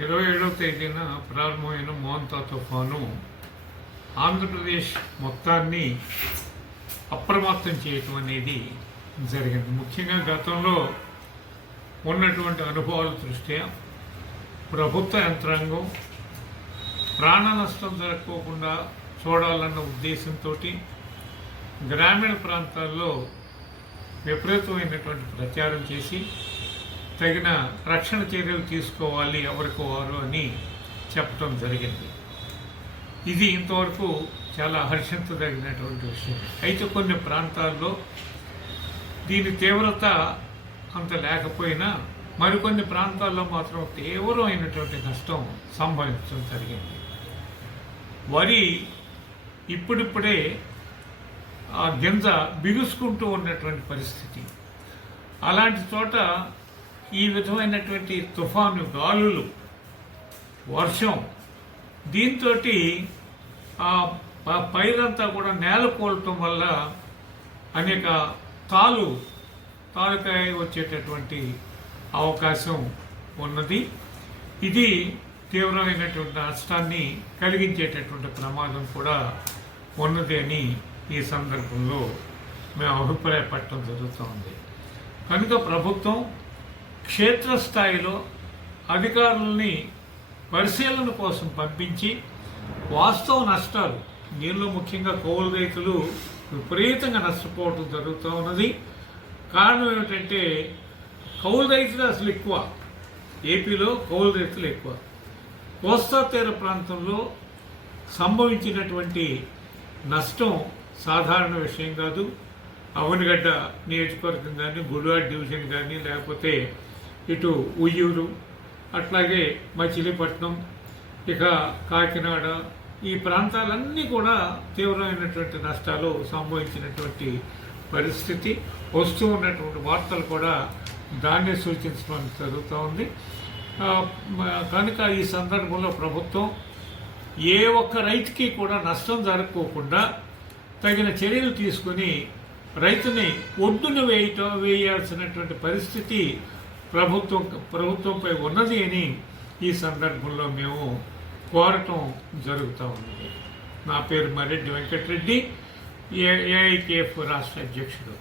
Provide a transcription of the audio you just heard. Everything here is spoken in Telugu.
ఇరవై ఏడవ తేదీన ప్రారంభమైన మోంతా తుఫాను ఆంధ్రప్రదేశ్ మొత్తాన్ని అప్రమత్తం చేయటం అనేది జరిగింది. ముఖ్యంగా గతంలో ఉన్నటువంటి అనుభవాల దృష్ట్యా ప్రభుత్వ యంత్రాంగం ప్రాణ నష్టం జరగకోకుండా చూడాలన్న ఉద్దేశంతో గ్రామీణ ప్రాంతాల్లో విపరీతమైనటువంటి ప్రచారం చేసి తగిన రక్షణ చర్యలు తీసుకోవాలి ఎవరికి వారు అని చెప్పడం జరిగింది. ఇది ఇంతవరకు చాలా హర్షించదగినటువంటి విషయం. అయితే కొన్ని ప్రాంతాల్లో దీని తీవ్రత అంత లేకపోయినా మరికొన్ని ప్రాంతాల్లో మాత్రం తీవ్రమైనటువంటి నష్టం సంభవించడం జరిగింది. వరి ఇప్పుడిప్పుడే ఆ గింజ బిగుసుకుంటూ ఉన్నటువంటి పరిస్థితి. అలాంటి చోట ఈ విధమైనటువంటి తుఫాను గాలులు వర్షం దీంతో ఆ పైరంతా కూడా నేల కోలటం వల్ల అనేక తాలు తాలుకాయ వచ్చేటటువంటి అవకాశం ఉన్నది. ఇది తీవ్రమైనటువంటి నష్టాన్ని కలిగించేటటువంటి ప్రమాదం కూడా ఉన్నది అని ఈ సందర్భంలో మేము అభిప్రాయపడటం జరుగుతోంది. కనుక ప్రభుత్వం క్షేత్రస్థాయిలో అధికారుల్ని పరిశీలన కోసం పంపించి వాస్తవ నష్టాలు దీనిలో ముఖ్యంగా కౌలు రైతులు విపరీతంగా నష్టపోవడం జరుగుతూ ఉన్నది. కారణం ఏమిటంటే కౌలు రైతులు అసలు ఎక్కువ. ఏపీలో కౌలు రైతులు ఎక్కువ. కోస్తా తీర ప్రాంతంలో సంభవించినటువంటి నష్టం సాధారణ విషయం కాదు. అవనిగడ్డ నియోజకవర్గం కానీ గుడివాడ డివిజన్ కానీ లేకపోతే ఇటు ఉయ్యూరు అట్లాగే మచిలీపట్నం ఇక కాకినాడ ఈ ప్రాంతాలన్నీ కూడా తీవ్రమైనటువంటి నష్టాలు సంభవించినటువంటి పరిస్థితి వస్తూ ఉన్నటువంటి వార్తలు కూడా దాన్నే సూచించడం జరుగుతూ ఉంది. కనుక ఈ సందర్భంలో ప్రభుత్వం ఏ ఒక్క రైతుకి కూడా నష్టం జరగకోకుండా తగిన చర్యలు తీసుకుని రైతుని ఒడ్డున వేయటం వేయాల్సినటువంటి పరిస్థితి ప్రభుత్వం ప్రభుత్వంపై ఉన్నది అని ఈ సందర్భంలో మేము కోరటం జరుగుతూ ఉంది. నా పేరు మరెడ్డి వెంకటరెడ్డి ఏ ఏఐకేఎఫ్ రాష్ట్ర అధ్యక్షుడు.